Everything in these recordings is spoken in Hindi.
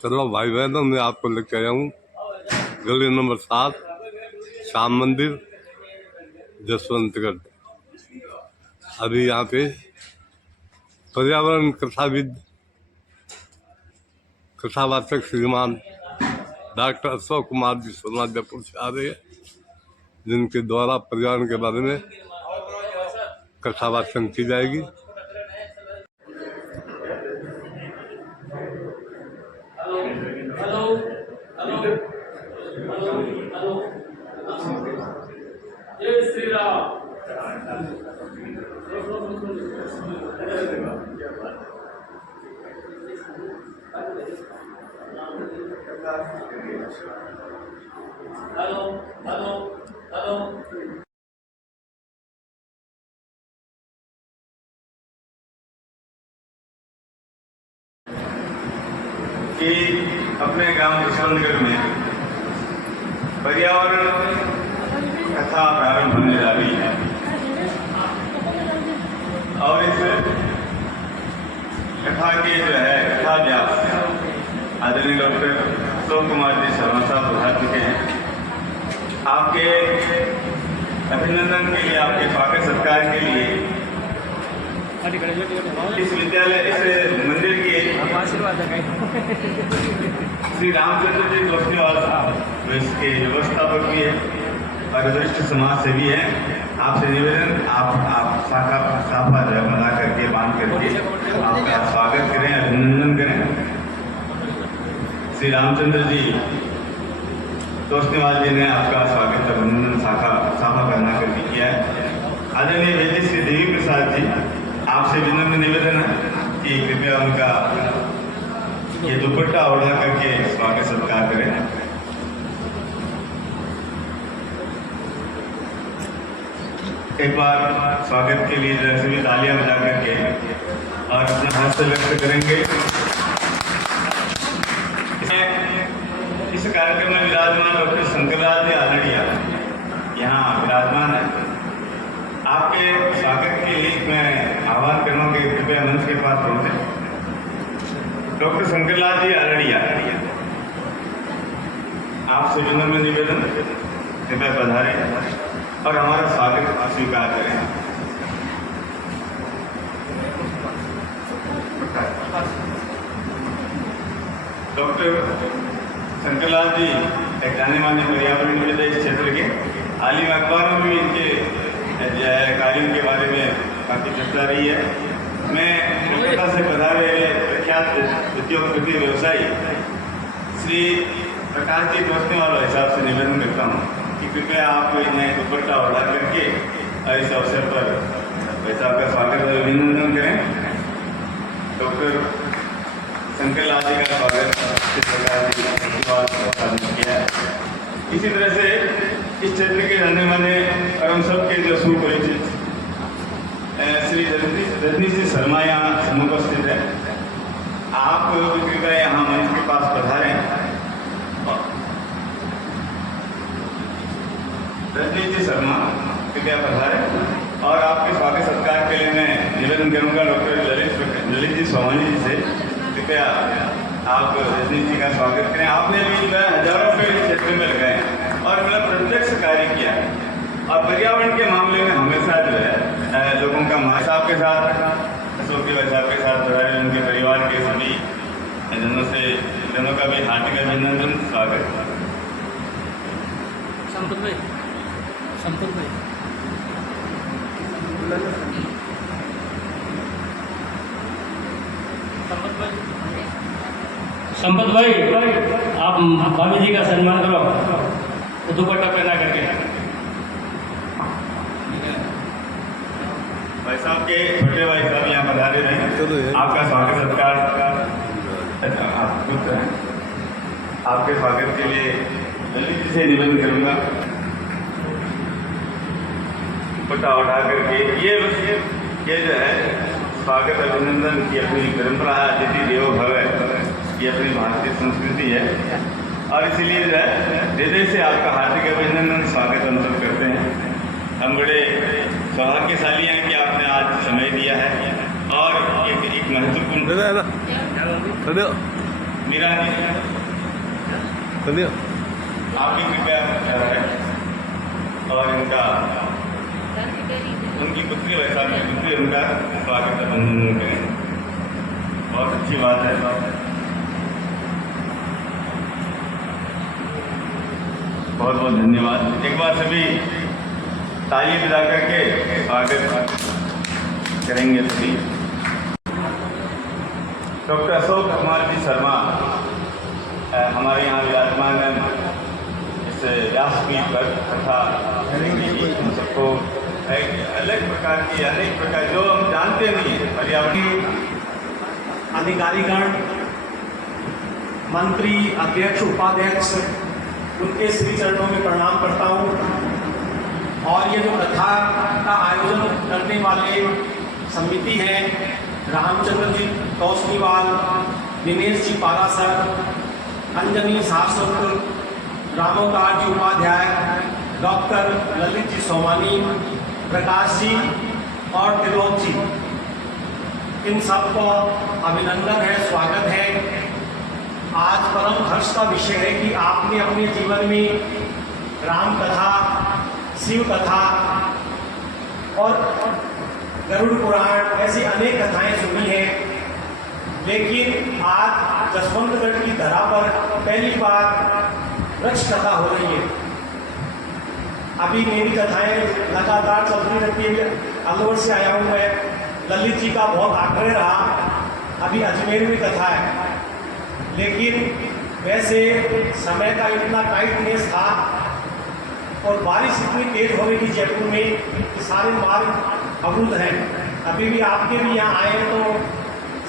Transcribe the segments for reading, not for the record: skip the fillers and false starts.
चलो भाई बहनों, मैं आपको लेके आया हूँ गली नंबर 7, श्याम मंदिर, जसवंतगढ़। अभी यहाँ पे पर्यावरण कथाविद, कथावाचक श्रीमान डॉक्टर अशोक कुमार जी सोना जयपुर से आ रहे हैं, जिनके द्वारा पर्यावरण के बारे में कथावाचन की जाएगी। जय Shri Ram. Hello hello hello. कि अपने गांव जसवंतगढ़ में पर्यावरण कथा प्रारंभ होने जा रही है और इस कथा के जो है कथा व्यास आदरणीय डॉक्टर अशोक कुमार जी शर्मा साहब पधार चुके हैं। आपके अभिनंदन के लिए, आपके स्वागत सत्कार के लिए इस विद्यालय, इस मंदिर के श्री रामचंद्र जी जोशीवाल साहब इसके व्यवस्थापक भी है और वरिष्ठ समाज सेवी है। आपसे निवेदन, आप साफा जो है बना करके, बांध करके आपका स्वागत करें, अभिनंदन करें। श्री रामचंद्र जी जोशीवाल जी ने आपका स्वागत, अभिनंदन साफा बना करके किया है। आदरणीय बेटी श्री देवी प्रसाद जी, आपसे विनम्र निवेदन है कि कृपया उनका ये दुपट्टा ओढ़ा करके स्वागत सत्कार करें। एक बार स्वागत के लिए सभी तालियां बजा करके और अपना हर्ष व्यक्त करेंगे। इस कार्यक्रम में विराजमान डॉक्टर शंकरलाल जी आलड़िया यहाँ विराजमान है। आपके स्वागत के लिए मैं आह्वान करूँगा कि कृपया मंच के पास पहुंचे। डॉक्टर शंकरलाल जी आलड़िया, आपसे विनम्र निवेदन, कृपया पधारें और हमारा स्वागत स्वीकार करें। डॉक्टर शंकरलाल जी एक जाने माने पर्यावरणविद इस क्षेत्र के। हाल ही में अखबारों में भी इनके कार्यों के बारे में काफ़ी चर्चा रही है। मैं कोलकाता से पधारे प्रख्यात उद्योगपति व्यवसायी श्री प्रकाश जी जोशीवाल साहब से निवेदन करता हूँ कि कृपया आप इन्हें दुपट्टा ओढ़ा करके इस अवसर पर साहब का स्वागत और अभिनंदन करें। डॉक्टर शंकरलाल जी का स्वागत इस प्रकार से किया है। इसी तरह से इस क्षेत्र के जाने माने और हम सबके जो सुपरिचित श्री रजनीश जी शर्मा यहाँ समुपस्थित है। आप कृपया यहाँ मंच के पास पधारें। रजनीश जी शर्मा कृपया पधारें और आपके स्वागत सत्कार के लिए मैं निवेदन करूँगा डॉक्टर ललित जी सोमानी जी से, कृपया आप रजनीश जी का स्वागत करें। आपने भी हजारों पेड़ इस क्षेत्र में लगाए हैं और मेरा प्रत्यक्ष कार्य किया है और पर्यावरण के मामले में हमेशा जो है लोगों का माँ साहब के साथ, अशोक जी साहब के साथ, उनके परिवार के सभी जनों का भी हार्दिक अभिनंदन, स्वागत। संपत भाई, संपत भाई, संपत भाई, आप भाभी जी का सम्मान करो तो दुपट्टा पहना करके। भाई साहब के छोटे भाई साहब यहाँ पधारे रहे, आपका स्वागत सत्कार। आपके स्वागत के लिए ललित जी से निवेदन करूँगा, दुपट्टा उठा करके। ये जो है स्वागत अभिनंदन की अपनी परंपरा है, अतिथि देवो भव है, ये अपनी भारतीय संस्कृति है और इसीलिए जो है हृदय से आपका हार्दिक अभिनंदन, स्वागत हम सब करते हैं। हम बड़े सौभाग्यशाली हैं कि आपने आज समय दिया है और एक महत्वपूर्ण मीरा जी सुनिए आपकी कृपया है और इनका उनकी पुत्री वैशाली पुत्री उनका स्वागत अभिनंदन करें। बहुत अच्छी बात है। बहुत बहुत धन्यवाद। एक बार सभी ताली बजा करके स्वागत करेंगे सभी। डॉक्टर अशोक कुमार जी शर्मा हमारे यहाँ विराजमान हैं इस व्यासपीठ पर तथा हम सबको एक अलग प्रकार की अनेक प्रकार जो हम जानते नहीं हैं पर्यावरण अधिकारीगण, मंत्री, अध्यक्ष, उपाध्यक्ष, उनके श्री चरणों में प्रणाम करता हूँ। और ये जो कथा का आयोजन करने वाले समिति है, रामचंद्र जी तौसनीवाल, दिनेश जी पारासर, अंजनी शासक, रामोकार जी उपाध्याय, डॉक्टर ललित जी सोमानी, प्रकाश जी और त्रिलोक जी, इन सबको अभिनंदन है, स्वागत है। आज परम हर्ष का विषय है कि आपने अपने जीवन में राम कथा, शिव कथा और गरुड़ पुराण ऐसी अनेक कथाएं सुनी हैं, लेकिन आज जसवंतगढ़ की धरा पर पहली बार वृक्ष कथा हो रही है। अभी मेरी कथाएं लगातार चलती रहती है। अलवर से आया हूँ मैं, ललित जी का बहुत आग्रह रहा, अभी अजमेर में कथा है, लेकिन वैसे समय का इतना टाइटनेस था और बारिश इतनी तेज हो रही थी जयपुर में कि सारे मार्ग अवरुद्ध हैं। अभी भी आपके भी यहाँ आए तो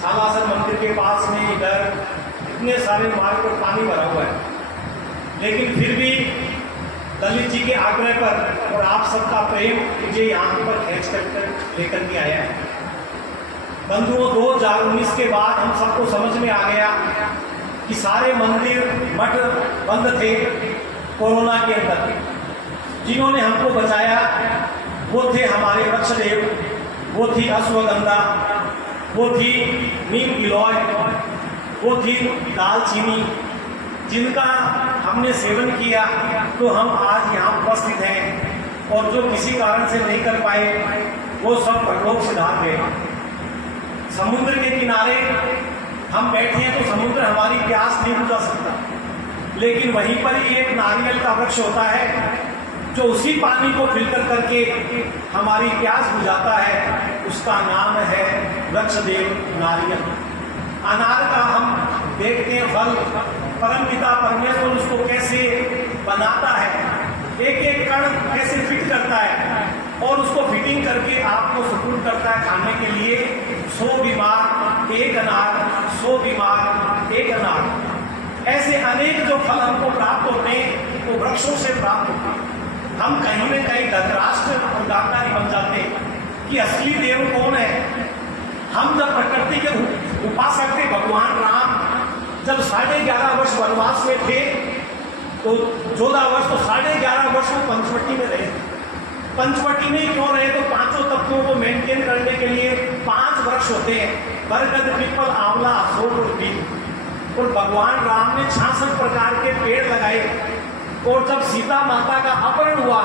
सालासर मंदिर के पास में इधर इतने सारे मार्ग पर पानी भरा हुआ है, लेकिन फिर भी ललित जी के आग्रह पर और आप सबका प्रेम मुझे यहाँ पर खींच कर लेकर के आया है। बंधुओं, 2019 के बाद हम सबको समझ में आ गया कि सारे मंदिर मठ बंद थे कोरोना के अंदर। जिन्होंने हमको बचाया वो थे हमारे वृक्षदेव, वो थी अश्वगंधा, वो थी नीम गिलोय, वो थी दालचीनी, जिनका हमने सेवन किया तो हम आज यहाँ उपस्थित हैं। और जो किसी कारण से नहीं कर पाए वो सब परलोक सिधार गए। समुद्र के किनारे हम बैठे हैं तो समुद्र हमारी प्यास नहीं बुझा सकता, लेकिन वहीं पर ही एक नारियल का वृक्ष होता है जो उसी पानी को फिल्टर करके हमारी प्यास बुझाता है। उसका नाम है वृक्षदेव नारियल। अनार का हम देखते हैं फल, परमपिता परमेश्वर उसको कैसे बनाता है, एक एक कण कैसे फिट करता है और उसको फिटिंग करके आपको सुपुर्द करता है खाने के लिए। 100 बीमार एक अनार, 100 बीमार एक अनार, ऐसे अनेक जो फल हमको प्राप्त होते हैं वो वृक्षों से प्राप्त होते हैं। हम कहीं न कहीं धृतराष्ट्र और गांधारी बन जाते कि असली देव कौन है। हम जब प्रकृति के उपासक थे, भगवान राम जब 11.5 वर्ष वनवास में थे तो 14 वर्ष तो 11.5 वर्ष वो पंचवटी में रहे। पंचवटी में क्यों रहे तो पांचों तत्वों को मेंटेन करने के लिए 5 वृक्ष होते हैं, बरगद, पीपल, आंवला, अशोक और बीज। और भगवान राम ने 66 प्रकार के पेड़ लगाए। और जब सीता माता का अपहरण हुआ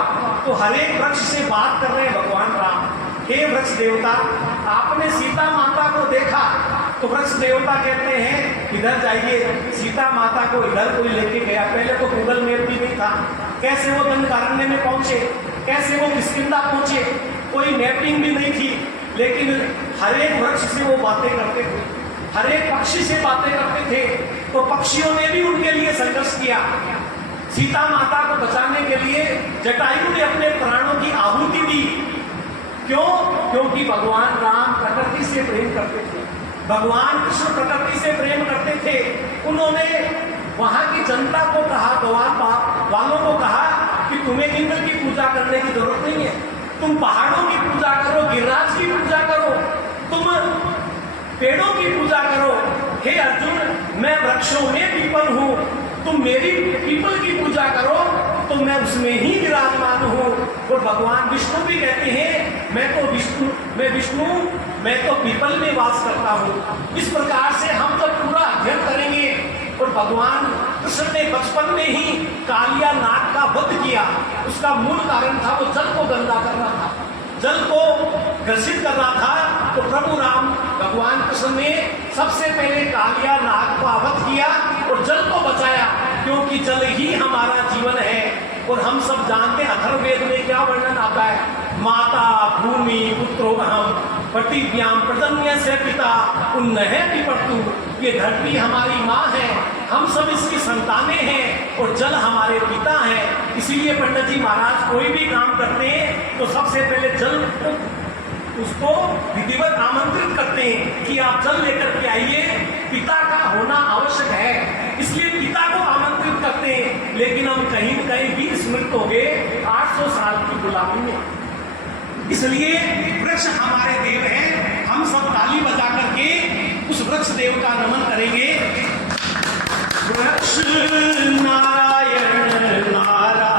तो हर एक वृक्ष से बात कर रहे हैं भगवान राम, हे वृक्ष देवता, आपने सीता माता को देखा तो वृक्ष देवता कहते हैं इधर जाइए। सीता माता को इधर कोई लेके गया। पहले तो गूगल मैप भी नहीं था, कैसे वो दंडकारण्य में पहुंचे, कैसे वो किष्किंधा पहुंचे, कोई मैपिंग भी नहीं थी। लेकिन हर एक वृक्ष से वो बातें करते थे, हर एक पक्षी से बातें करते थे। तो पक्षियों ने भी उनके लिए संघर्ष किया। सीता माता को बचाने के लिए जटायु ने अपने प्राणों की आहुति दी। क्यों? क्योंकि भगवान राम प्रकृति से प्रेम करते थे, भगवान कृष्ण प्रकृति से प्रेम करते थे। उन्होंने वहां की जनता को कहा, द्वार वालों को कहा कि तुम्हें इंद्र की पूजा करने की जरूरत नहीं है, तुम पहाड़ों की पूजा करो, गिरिराज की पूजा करो, तुम पेड़ों की पूजा करो। हे अर्जुन, मैं वृक्षों में पीपल हूँ, तुम मेरी पीपल की पूजा करो तो मैं उसमें ही विराजमान हूँ। और भगवान विष्णु भी कहते हैं मैं तो विष्णु मैं तो पीपल में वास करता हूँ। इस प्रकार से हम जब पूरा अध्ययन करेंगे भगवान कृष्ण ने बचपन में ही कालिया नाग का वध किया, उसका मूल कारण था वो जल को गंदा करना था, जल को ग्रसित करना था। तो प्रभु राम भगवान कृष्ण ने सबसे पहले कालिया नाग का वध किया और जल को बचाया, क्योंकि जल ही हमारा जीवन है। और हम सब जानते हैं अथर्ववेद में क्या वर्णन आता है, माता भूमि पुत्रो अहम पृथिव्याम प्रजन्य से पिता उन्नय विपत्तु। ये धरती हमारी माँ है, हम सब इसकी संतानें हैं और जल हमारे पिता हैं। इसीलिए पंडित जी महाराज कोई भी काम करते हैं तो सबसे पहले जल को उसको विधिवत आमंत्रित करते हैं कि आप जल लेकर के आइए, पिता का होना आवश्यक है, इसलिए पिता को आमंत्रित करते हैं। लेकिन हम कहीं कहीं भी स्मृत हो गए 800 साल की गुलामी में। इसलिए वृक्ष हमारे देव हैं, हम सब ताली बजा करके उस वृक्ष देव का नमन करेंगे। वृक्ष नारायण नारायण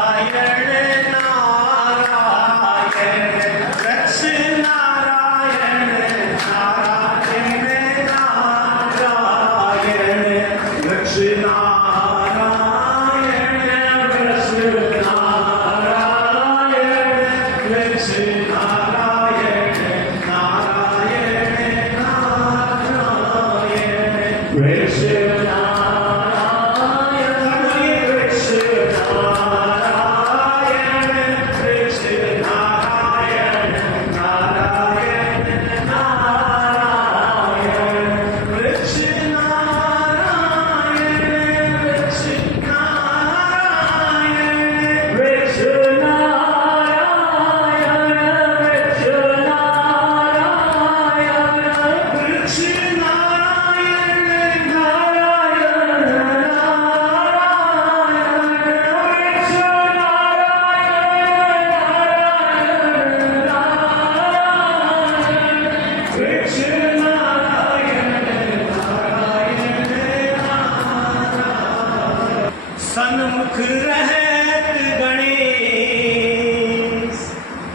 सन्मुख रहत गणेश,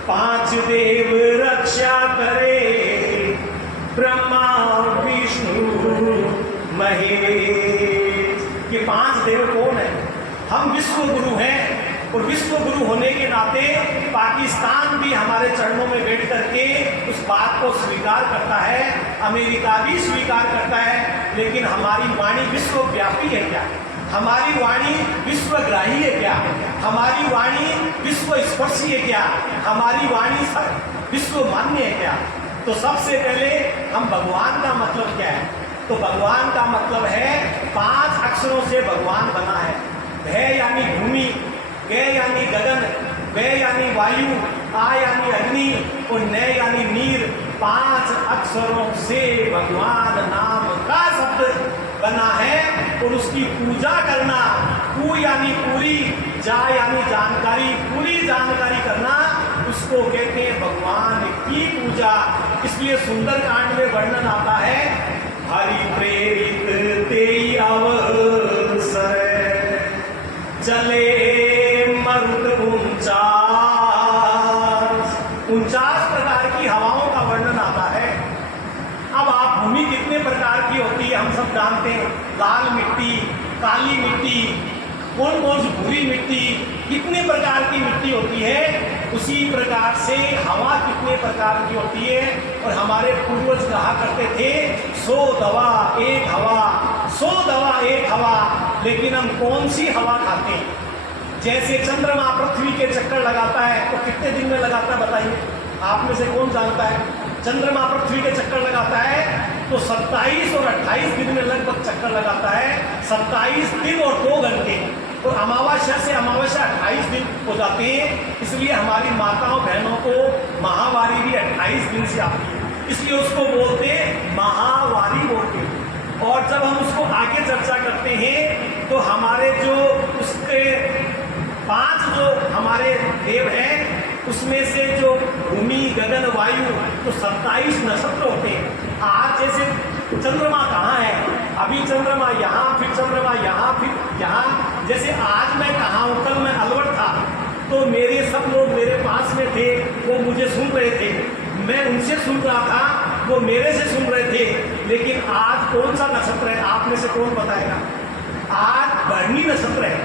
पांच देव रक्षा करे, ब्रह्मा विष्णु महेश। ये पांच देव कौन है? हम विश्व गुरु हैं और विश्व गुरु होने के नाते पाकिस्तान भी हमारे चरणों में बैठ करके उस बात को स्वीकार करता है, अमेरिका भी स्वीकार करता है। लेकिन हमारी वाणी विश्वव्यापी है क्या? हमारी वाणी विश्वग्राही है क्या? हमारी वाणी विश्व स्पर्शी है क्या? हमारी वाणी विश्व मान्य है क्या? तो सबसे पहले हम भगवान का मतलब क्या है? तो भगवान का मतलब है 5 अक्षरों से भगवान बना है। भ यानी भूमि, ग यानी गगन, व यानी वायु, आ यानी अग्नि और न यानी नीर। 5 अक्षरों से भगवान नाम का शब्द बना है और उसकी पूजा करना, पू यानी पूरी, जा यानी जानकारी, पूरी जानकारी करना, उसको कहते हैं भगवान की पूजा। इसलिए सुंदरकांड में वर्णन आता है, हरि प्रेरित तेई अवसर चले मरुत 49 प्रकार की हवाओं का वर्णन आता है। अब आप भूमि कितने प्रकार की होती है हम सब जानते हैं, लाल मिट्टी, काली मिट्टी, कौन कौन सी भूरी मिट्टी, कितने प्रकार की मिट्टी होती है। उसी प्रकार से हवा कितने प्रकार की होती है। और हमारे पूर्वज कहा करते थे 100 दवा एक हवा, 100 दवा एक हवा। लेकिन हम कौन सी हवा खाते हैं? जैसे चंद्रमा पृथ्वी के चक्कर लगाता है तो कितने दिन में लगाता है बताइए? आप में से कौन जानता है? चंद्रमा पृथ्वी के चक्कर लगाता है तो 27 और 28 दिन में लगभग चक्कर लगाता है, 27 दिन और 2 घंटे। तो अमावस्या से अमावस्या 28 दिन हो जाते हैं। इसलिए हमारी माताओं बहनों को महावारी भी 28 दिन से आती है, इसलिए उसको बोलते हैं महावारी बोलते हैं। और जब हम उसको आगे चर्चा करते हैं तो हमारे जो उसके 5 जो हमारे देव हैं उसमें से जो भूमि गगन वायु तो 27 नक्षत्र होते हैं। आज जैसे चंद्रमा कहाँ है? अभी चंद्रमा यहाँ, फिर चंद्रमा यहाँ, फिर यहाँ। जैसे आज मैं कहाँ हूँ, कल मैं अलवर था तो मेरे सब लोग मेरे पास में थे, वो मुझे सुन रहे थे, मैं उनसे सुन रहा था, वो मेरे से सुन रहे थे। लेकिन आज कौन सा नक्षत्र है? आप में से कौन बताएगा? आज भरणी नक्षत्र है,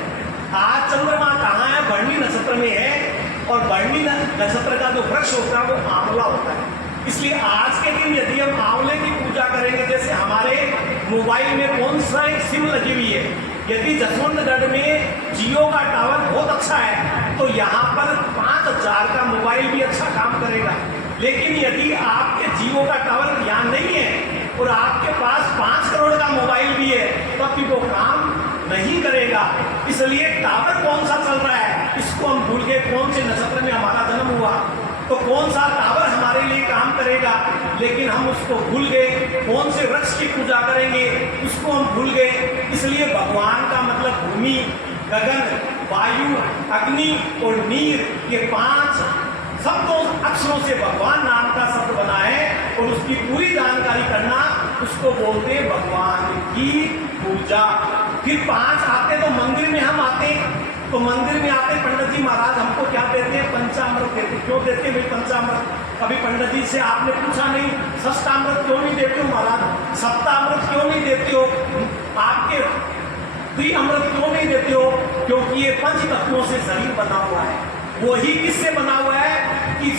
आज चंद्रमा कहाँ है? भरणी नक्षत्र में है, और भरणी नक्षत्र का जो वृक्ष होता है वो आंवला होता है। इसलिए आज के दिन यदि हम आंवले की पूजा करेंगे, जैसे हमारे मोबाइल में कौन सा सिम लगी हुई है, यदि जसवंतगढ़ में जियो का टावर बहुत अच्छा है तो यहाँ पर 5000 का मोबाइल भी अच्छा काम करेगा। लेकिन यदि आपके जियो का टावर यहाँ नहीं है और आपके पास 5 करोड़ का मोबाइल भी है तब भी वो काम नहीं करेगा। इसलिए टावर कौन सा चल रहा है इसको हम भूल गए, कौन से नक्षत्र में हमारा जन्म हुआ तो कौन सा टावर हमारे लिए काम करेगा, लेकिन हम उसको भूल गए। कौन से वृक्ष की पूजा करेंगे उसको हम भूल गए। इसलिए भगवान का मतलब भूमि, गगन, वायु, अग्नि और नीर, ये 5 शब्दों अक्षरों से भगवान नाम का शब्द बना है और उसकी पूरी जानकारी करना उसको बोलते हैं भगवान की पूजा। फिर 5 आते तो मंदिर में हम आते, तो मंदिर में आते पंडित जी महाराज हमको क्या देते हैं? पंचामृत देते। क्यों देते हैं भाई पंचामृत? कभी पंडित जी से आपने पूछा नहीं षष्ठामृत क्यों नहीं देते हो महाराज, सप्तामृत क्यों नहीं देते हो, आपके त्रिअमृत क्यों नहीं देते हो? क्योंकि ये 5 तत्वों से शरीर बना हुआ है। वही किससे बना हुआ है कि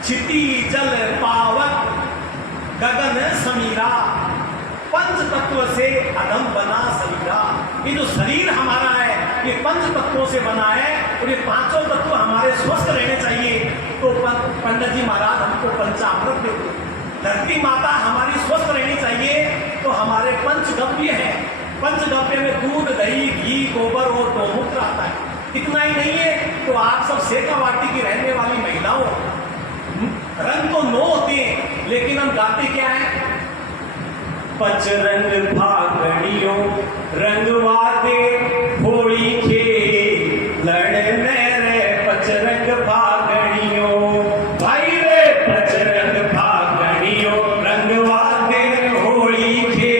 क्षिति जल पावक गगन समीरा, 5 तत्व से अदम बना शरीरा। ये जो शरीर हमारा है ये 5 तत्वों से बना है और ये 5 तत्व हमारे स्वस्थ रहने चाहिए। तो पंडित जी महाराज हमको पंचामृत देते। धरती माता हमारी स्वस्थ रहनी चाहिए तो हमारे पंचगव्य है। पंचगव्य में दूध, दही, घी, गोबर और गौमूत्र आता है। इतना ही नहीं है तो आप सब शेखावाटी की रहने वाली महिलाओं, रंग तो 9 होते हैं लेकिन हम गाते क्या है? पचरंग फागणियों रंगवाते होली खे लड़ने रे पचरंग फागणियों, भाई रे पचरंग फागणियों रंगवाते होली खे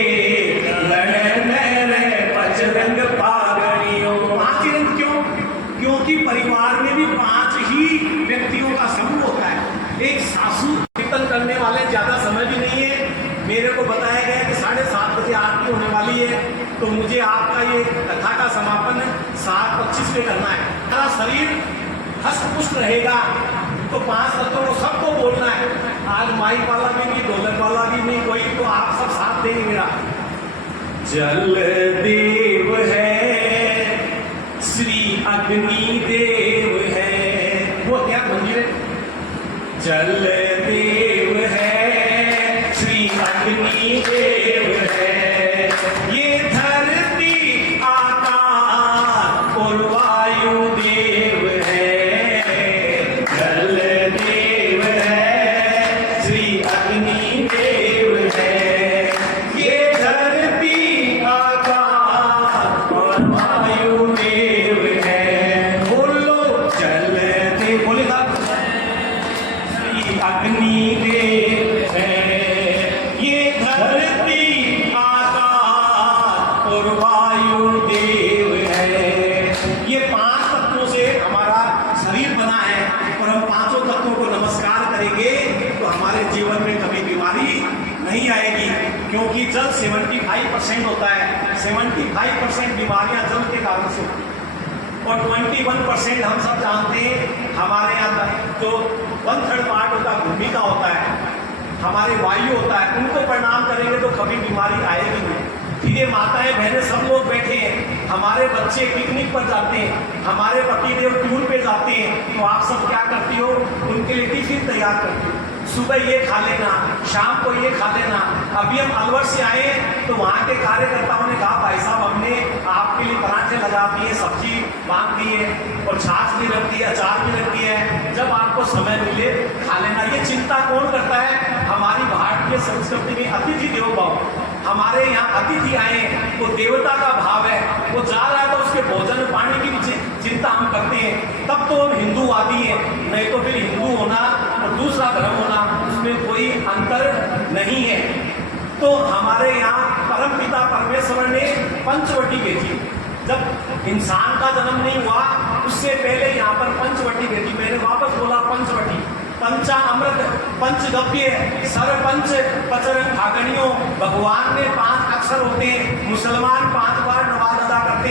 लड़ने रे पचरंग फागणियों। 5 रंग क्यों? क्योंकि परिवार में भी 5 ही व्यक्तियों का समूह होता है। एक सासू कीर्तन करने वाले ज्यादा समय भी नहीं है। मेरे को बताया गया कि 7:30 बजे आरती होने वाली है तो मुझे आपका ये कथा का समापन 7:25 पे करना है। हमारा शरीर हस्त पुष्ट रहेगा तो 5 तत्वों को सबको बोलना है। आज माइक वाला भी नहीं, ढोलक वाला भी नहीं कोई, तो आप सब साथ देंगे मेरा। जल देव है श्री अग्नि देव है, वो क्या मंदिर है? जल देव है श्री अग्नि देव है, ये धरती आकाश और वायु देव है। जल देव है श्री अग्नि देव है, ये धरती आकाश और वायु देव है। बोलो जल देव, बोलेगा श्री अग्नि देव है, ये धरती आकाश और वायु देव है। ये 5 तत्वों से हमारा शरीर बना है और हम 5 तत्वों को नमस्कार करेंगे तो हमारे जीवन में कभी बीमारी नहीं आएगी। क्योंकि जल 75% होता है, 75% बीमारियां जल के कारण से होती हैं और 21% हम सब जानते हैं हमारे यहाँ जो 1/3 पार्ट होता है भूमि का होता है, हमारे वायु होता है। उनको प्रणाम करेंगे तो कभी बीमारी आएगी नहीं। फिर ये माताएं बहनें सब लोग बैठे हैं, हमारे बच्चे पिकनिक पर जाते हैं, हमारे पतिदेव टूर पे जाते हैं, तो आप सब क्या करती हो? उनके लिए टिफिन तैयार करती हो। सुबह ये खा लेना, शाम को ये खा लेना। अभी हम अलवर से आए तो वहाँ के कार्यकर्ताओं ने कहा भाई साहब हमने आपके लिए पराठे लगा दिए, सब्जी बांध दी है और छाछ भी रख दी है, अचार भी रख दिया है, जब आपको समय मिले खा लेना। ये चिंता कौन करता है? हमारी भारतीय संस्कृति में अतिथि देवो भव। हमारे यहाँ अतिथि आए वो देवता का भाव है, वो जा रहा है तो उसके भोजन पानी की भी चिंता हम करते हैं। तब तो हम हिंदूवादी हैं, नहीं तो फिर हिंदू होना और दूसरा धर्म होना उसमें कोई अंतर नहीं है। तो हमारे यहाँ परमपिता परमेश्वर ने पंचवटी भेजी। जब इंसान का जन्म नहीं हुआ उससे पहले यहाँ पर पंचवटी भेजी। मैंने वापस बोला पंचवटी, पंचामृत, पंचगव्य, सरपंच, पचरंग फागणियों। भगवान में 5 अक्षर होते हैं। मुसलमान 5 बार नमाज अदा करते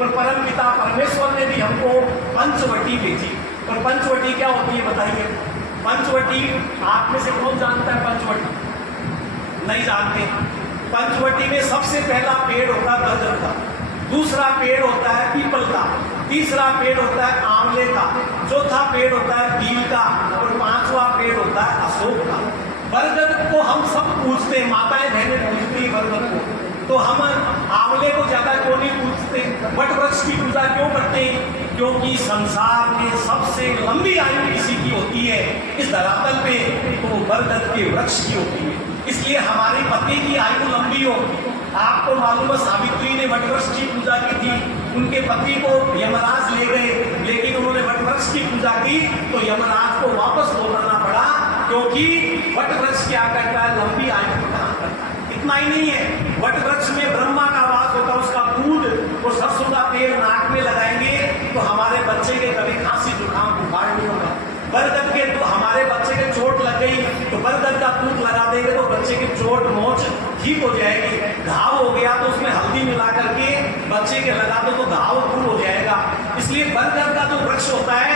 और परम पिता परमेश्वर ने भी हमको पंचवटी भेजी। और पंचवटी क्या होती है बताइए? पंचवटी आप में से कौन जानता है? पंचवटी नहीं जानते। पंचवटी में सबसे पहला पेड़ होता है बरगद का, दूसरा पेड़ होता है पीपल का, तीसरा पेड़ होता है आंवले का, चौथा पेड़ होता है बील का और पांचवा पेड़ होता है अशोक का। बरगद को हम सब पूजते हैं, माताएं बहनें पूजती हैं बरगद को, तो हम आंवले को ज्यादा क्यों नहीं पूजते? वट वृक्ष की पूजा क्यों करते हैं? क्योंकि संसार में सबसे लंबी आयु किसी की होती है इस धरातल पे तो बरगद के वृक्ष की होती है। इसलिए हमारे पति की आयु लंबी हो। आपको मालूम है सावित्री ने वटवृक्ष की पूजा की थी, उनके पति को यमराज ले गए, लेकिन उन्होंने वटवृक्ष की पूजा की तो यमराज को वापस लौटाना पड़ा, क्योंकि वटवृक्ष क्या करता है? लंबी आयु प्रदान करता है। इतना ही नहीं है, वटवृक्ष में ब्रह्मा का वास होता है, उसका दूध और सरसों का तेल नाक में लगाएंगे तो हमारे बच्चे के कभी खांसी जुकाम बुखार नहीं होगा। बरगद के तो हमारे बच्चे के चोट लग गई तो बरगद का दूध लगा देंगे तो बच्चे की चोट मोच ठीक हो जाएगी। घाव हो गया तो उसमें हल्दी मिला करके बच्चे के लगा दो तो घाव दूर हो जाएगा। इसलिए बरगद का जो वृक्ष होता है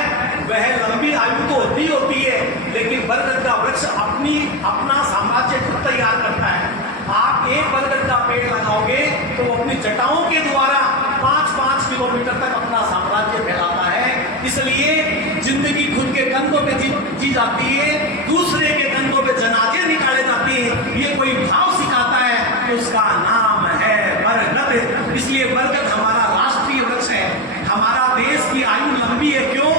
वह लंबी आयु तो होती है, लेकिन बरगद का वृक्ष अपना साम्राज्य खुद तैयार करता है। आप एक बरगद का पेड़ लगाओगे तो वो अपनी जटाओं के द्वारा 5-5 किलोमीटर तक अपना साम्राज्य फैलाता है। इसलिए जिंदगी खुद के कंधों पे जी जाती है, दूसरे के कंधों पे जनाजे निकाले जाते हैं। ये कोई भाव सिखाता है कि उसका नाम है बरगद। इसलिए बरगद हमारा राष्ट्रीय वृक्ष है। हमारा देश की आयु लंबी है। क्यों?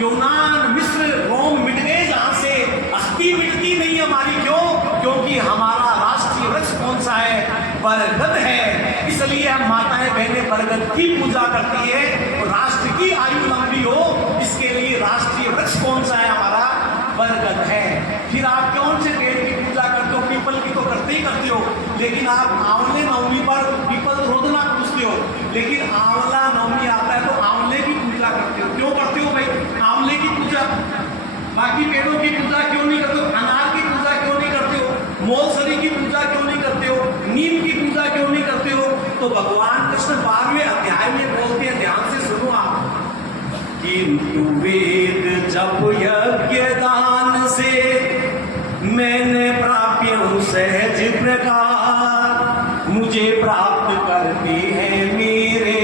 यूनान, मिस्र, रोम मिट गए जहां से, अस्थि मिटती नहीं हमारी। क्यों? क्योंकि हमारा राष्ट्रीय वृक्ष कौन सा है? बरगद है। इसलिए हम माताएं बहनें बरगद की पूजा करती है और राष्ट्र की आयु लंबी हो इसके लिए राष्ट्रीय वृक्ष कौन सा है? हमारा बरगद है। फिर आप कौन से पेड़ की पूजा करते हो? पीपल की तो करते ही करते हो, लेकिन आप आंवले नवमी पर पीपल रोदना पूजते हो, लेकिन आंवला नवमी आता है तो आंवले की पूजा करते हो। क्यों करते हो भाई आंवले की पूजा? बाकी पेड़ों की पूजा क्यों नहीं करते हो? अनार की पूजा क्यों नहीं करते हो? मौलसरी की पूजा क्यों नहीं करते हो? नीम की पूजा क्यों नहीं करते हो? तो भगवान कृष्ण 12वें अध्याय में बोलते हैं, ध्यान से सुनो आप। किंतु वेद जप यज्ञ दान से मैंने प्राप्य हूँ सहज प्रकार, मुझे प्राप्त करते हैं मेरे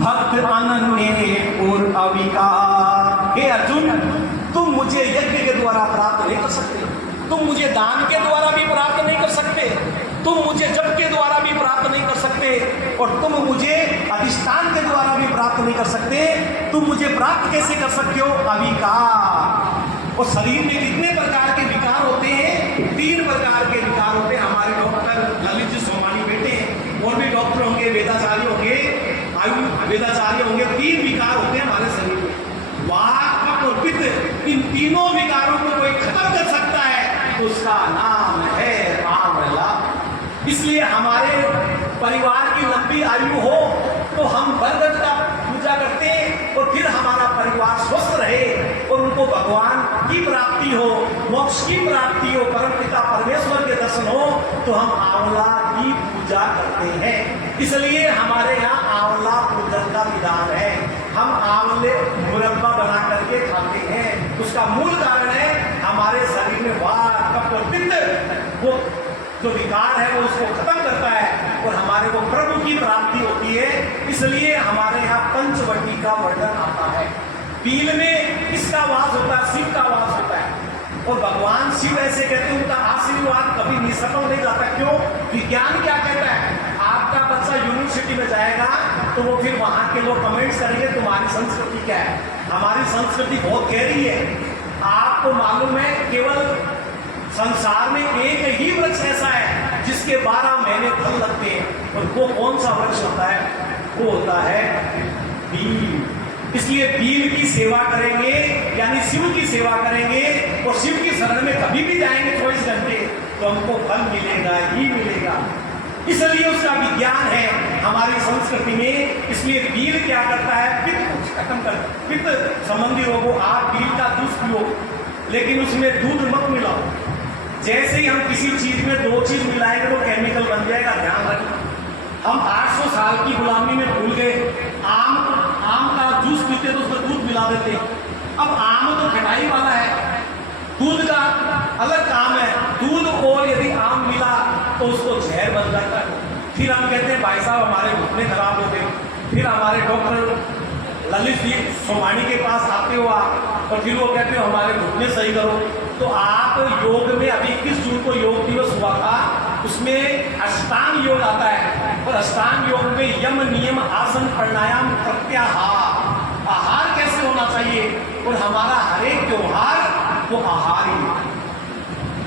भक्त अनन्य और अविकार। हे अर्जुन, तुम मुझे यज्ञ के द्वारा प्राप्त नहीं कर सकते, तुम मुझे दान के द्वारा भी प्राप्त नहीं कर सकते, तुम मुझे जप के द्वारा भी प्राप्त नहीं कर सकते और तुम मुझे अधिष्ठान के द्वारा भी प्राप्त नहीं कर सकते। तुम मुझे प्राप्त कैसे कर सकते हो? अविकार। और शरीर में कितने प्रकार के विकार होते हैं? 3 प्रकार के विकार होते हैं। हमारे डॉक्टर ललित जी सोमानी बेटे हैं, और भी डॉक्टर होंगे, वेदाचार्य होंगे, आयु वेदाचार्य होंगे। 3 विकार होते हैं हमारे शरीर में, वात, कफ और पित्त। इन तीनों विकारों को कोई खत्म कर सकता है तो उसका नाम है आंवला। इसलिए हमारे परिवार की लंबी आयु हो तो हम बरगद का पूजा करते हैं और फिर हमारा परिवार स्वस्थ रहे और उनको भगवान की प्राप्ति हो, मोक्ष की प्राप्ति हो, परमपिता परमेश्वर के दर्शन हो, तो हम आंवला की पूजा करते हैं। इसलिए हमारे यहाँ आंवला पूजन का विधान है। हम आंवले मुरब्बा बना करके खाते हैं। उसका मूल कारण है हमारे शरीर में वात, कफ और पित्त, वो जो विकार है वो उसको खत्म करता है और हमारे को प्रभु की प्राप्ति होती है। इसलिए हमारे यहाँ पंचवटी का वर्णन आता है। पील में किसका वास होता है? शिव का वास होता है। और भगवान शिव ऐसे कहते हैं उनका आशीर्वाद कभी निष्फल नहीं जाता। क्यों? विज्ञान क्या कहता है? आपका बच्चा यूनिवर्सिटी में जाएगा तो वो फिर वहां के लोग कमेंट्स करेंगे तुम्हारी संस्कृति क्या है। हमारी संस्कृति बहुत गहरी है। आपको मालूम है केवल संसार में एक ही वृक्ष ऐसा है जिसके 12 महीने फल लगते हैं, और वो कौन सा वृक्ष होता है? वो होता है बील। इसलिए बील की सेवा करेंगे यानी शिव की सेवा करेंगे और शिव की शरण में कभी भी जाएंगे 24 घंटे तो हमको फल मिलेगा ही मिलेगा। इसलिए उसका विज्ञान है हमारी संस्कृति में। इसलिए बील क्या करता है? पित्त को खत्म कर, पित्त संबंधी रोगों। आप बील का जूस पियो लेकिन उसमें दूध मत मिलाओ। जैसे ही हम किसी चीज में 2 चीज मिलाएंगे तो केमिकल बन जाएगा, ध्यान रखना। हम 800 साल की गुलामी में भूल गए। आम का जूस पीते तो उसमें दूध मिला देते। अब आम तो खटाई वाला है, दूध का अलग काम है। दूध और यदि आम मिला तो उसको जहर बन जाता है। फिर हम कहते हैं भाई साहब हमारे घुटने खराब हो गए। फिर हमारे डॉक्टर ललित जी सोमानी के पास आते हो आप, और फिर वो कहते हो हमारे घुटने सही करो। तो आप योग में अभी 21 जून को योग दिवस हुआ था, उसमें अष्टांग योग आता है, और अष्टांग योग में यम नियम आसन प्राणायाम प्रत्याहार, आहार कैसे होना चाहिए, और हमारा हर एक त्योहार वो आहार ही है।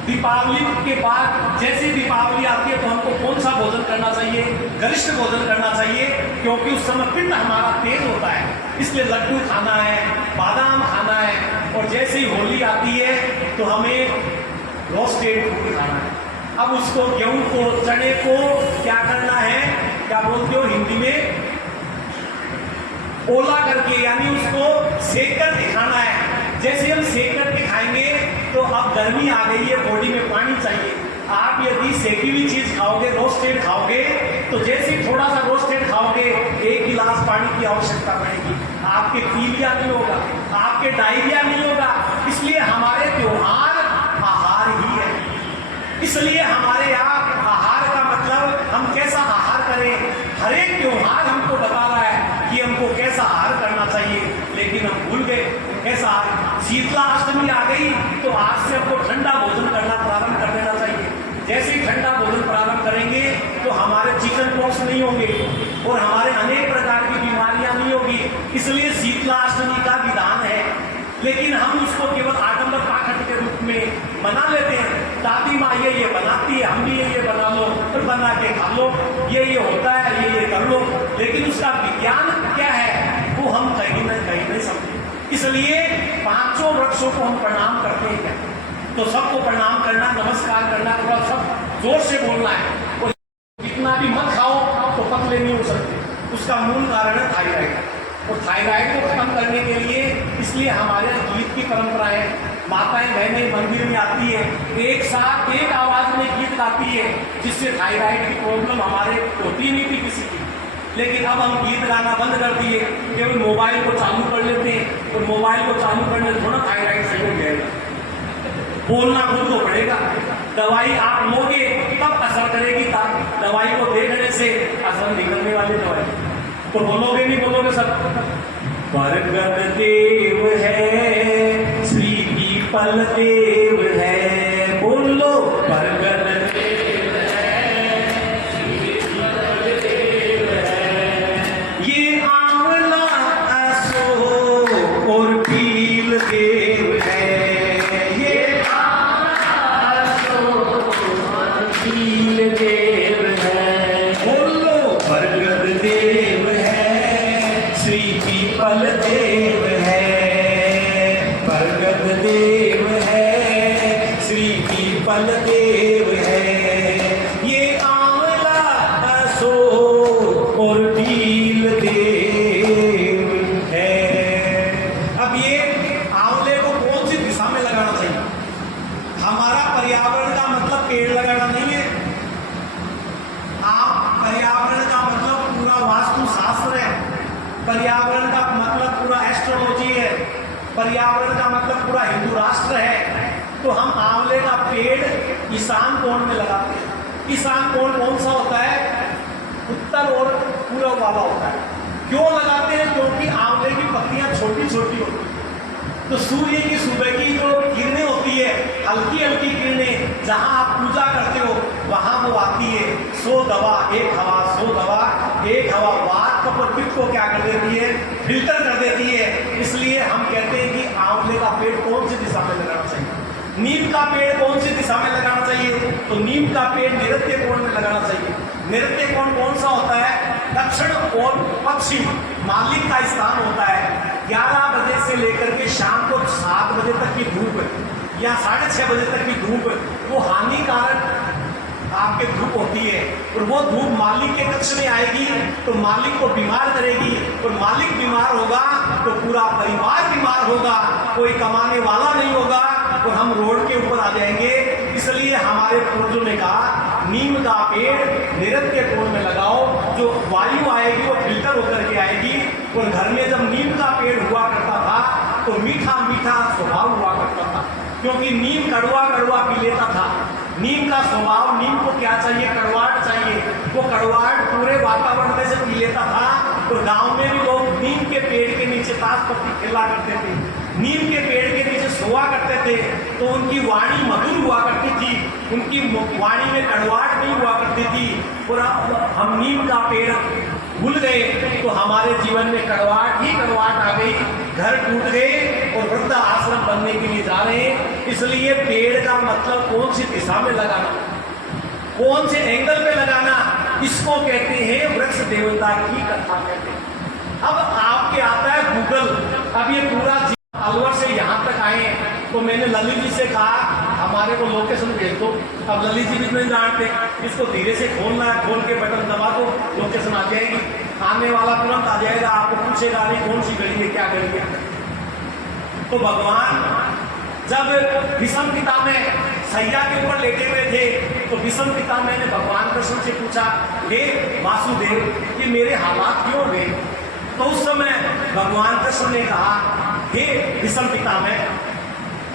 दीपावली के बाद जैसे दीपावली आती है तो हमको कौन सा भोजन करना चाहिए, गरिष्ठ भोजन करना चाहिए, क्योंकि उस समय पित्त हमारा तेज होता है, इसलिए लड्डू खाना है, बादाम खाना है। और जैसे ही होली आती है तो हमें रोस्टेड फूड खाना है। अब उसको गेहूं को, चने को क्या करना है, क्या बोलते हो हिंदी में, ओला करके, यानी उसको सेक कर दिखाना है। जैसे हम सेक करके खाएंगे तो अब गर्मी आ गई है, बॉडी में पानी चाहिए। आप यदि सेकी हुई चीज खाओगे, रोस्टेड खाओगे, तो जैसे थोड़ा सा रोस्टेड खाओगे 1 गिलास पानी की आवश्यकता पड़ेगी। आपके पीलिया नहीं होगा, आपके डायरिया नहीं होगा। इसलिए हमारे त्योहार आहार ही है। इसलिए हमारे यहाँ आहार का मतलब हम कैसा आहार करें, हर एक त्योहार हमको बता रहा है कि हमको कैसा आहार करना चाहिए, लेकिन हम भूल गए कैसा आहार। शीतला अष्टमी आ गई तो आज से हमको ठंडा भोजन करना प्रारंभ कर देना चाहिए। जैसे ही ठंडा भोजन प्रारंभ करेंगे तो हमारे चिकन पॉक्स नहीं होंगे और हमारे अनेक प्रकार की बीमारियां नहीं होगी। इसलिए शीतला अष्टमी का विधान है, लेकिन हम उसको केवल आडंबर पाखंड के रूप में मना लेते हैं। दादी माँ ये बनाती है, हम भी ये बना लो और बना के खा लो, ये होता है, ये कर लो, लेकिन उसका विज्ञान क्या है वो हम कहीं नहीं समझे। इसलिए 5 वृक्षों को हम प्रणाम करते हैं, तो सबको प्रणाम करना, नमस्कार करना, थोड़ा सब जोर से बोलना है। और जितना भी मत खाओ तो पतले नहीं हो सकते, उसका मूल कारण है थायराइड। और थायराइड को खत्म करने के लिए इसलिए हमारे यहाँ गीत की परंपरा है। माताएं बहनें मंदिर में आती है, एक साथ एक आवाज में गीत गाती है, जिससे थायराइड की प्रॉब्लम हमारे होती नहीं थी किसी की। लेकिन अब हम गीत गाना बंद कर दिए, केवल मोबाइल को चालू कर लेते हैं, और मोबाइल को चालू करने से थोड़ा थायराइड सही हो जाएगा। बोलना खुद को पड़ेगा। दवाई आप लोगे तब असर करेगी, दवाई को देखने से असर निकलने वाली दवाई तो बोलोगे नहीं, बोलोगे सब। बरगद देव है, श्री पीपल देव है, बोलो बरगद देव है, श्री पीपल देव है। ये आंवला अशोक और पील देव है, ये आंवला अशोक और पील देव है, बोलो बरगद देव श्री पीपल देव है, बरगद देव है, श्री पीपल देव है। ये आंवला अशोक और पील देव है। अब ये आंवले को कौन सी दिशा में लगाना चाहिए? हमारा पर्यावरण का मतलब पेड़ लगाना नहीं है। पर्यावरण का मतलब पूरा वास्तु शास्त्र है, पर्यावरण का मतलब पूरा एस्ट्रोलॉजी है, पर्यावरण का मतलब पूरा हिंदू राष्ट्र है। तो हम आंवले का पेड़ ईशान कोण में लगाते हैं। ईशान कोण कौन सा होता है? उत्तर और पूर्व वाला होता है। क्यों लगाते हैं? क्योंकि आंवले की पत्तियां छोटी छोटी होती हैं, तो सूर्य की सुबह की जो किरणें होती है, हल्की हल्की किरणें, जहां आप पूजा करते हो वहां वो आती है। 100 दवा एक हवा, 100 दवा एक हवा, वात कफ पित्त को क्या कर देती है? फिल्टर कर देती है। इसलिए हम कहते हैं कि आंवले का पेड़ कौन सी दिशा में लगाना चाहिए? नीम का पेड़ कौन सी दिशा में लगाना चाहिए? तो नीम का पेड़ नैऋत्य कोण में लगाना चाहिए। नैऋत्य कोण कौन सा होता है? दक्षिण और पश्चिम मालिक का स्थान होता है। 11 बजे से लेकर के शाम को 7 बजे तक की धूप या 6:30 बजे तक की धूप वो हानिकारक आपके धूप होती है, और वो धूप मालिक के कक्ष में आएगी तो मालिक को बीमार करेगी, और मालिक बीमार होगा तो पूरा परिवार बीमार होगा, कोई कमाने वाला नहीं होगा और हम रोड के ऊपर आ जाएंगे। इसलिए हमारे पूर्वजों ने कहा नीम का पेड़ नैऋत्य कोण में लगाओ, जो वायु आएगी वो फिल्टर होकर के आएगी। और घर में जब नीम का पेड़ हुआ करता था तो मीठा मीठा स्वभाव हुआ करता था, क्योंकि नीम कड़वा कड़वा पी लेता था। नीम का स्वभाव, नीम को क्या चाहिए, कड़वाहट चाहिए, वो कड़वाहट पूरे वातावरण में से पी लेता था। और गांव में भी लोग नीम के पेड़ के नीचे ताश पत्ती खेला करते थे, नीम के पेड़ के नीचे सोया करते थे, तो उनकी वाणी मधुर हुआ करती थी, उनकी वाणी में कड़वाहट नहीं हुआ करती थी। और अब हम नीम का पेड़ भूल गए तो हमारे जीवन में कड़वाहट ही कड़वाहट आ गई, घर टूट गए और वृद्ध आश्रम बनने के लिए जा रहे हैं। इसलिए पेड़ का मतलब कौन सी दिशा में लगाना, कौन से एंगल पे लगाना, इसको कहते हैं वृक्ष देवता की कथा कहते हैं। अब आपके आता है गूगल। अब ये पूरा अलवर से यहाँ तक आए तो मैंने ललित जी से कहा हमारे को लोकेशन भेज दो। अब ललित जी भी नहीं जानते, इसको धीरे से खोलना है, खोल के बटन दबा दो, लोकेशन आ जाएगी, आने वाला तुरंत आ जाएगा, आपको पूछेगा नहीं कौन सी गली है, क्या गली है। तो भगवान जब विषम पिता में सैया के ऊपर लेटे हुए थे तो विषम पिता मैंने भगवान कृष्ण से पूछा, हे वासुदेव ये मेरे हालात क्यों हुए। तो उस समय भगवान कृष्ण ने कहा, हे विषम पिता में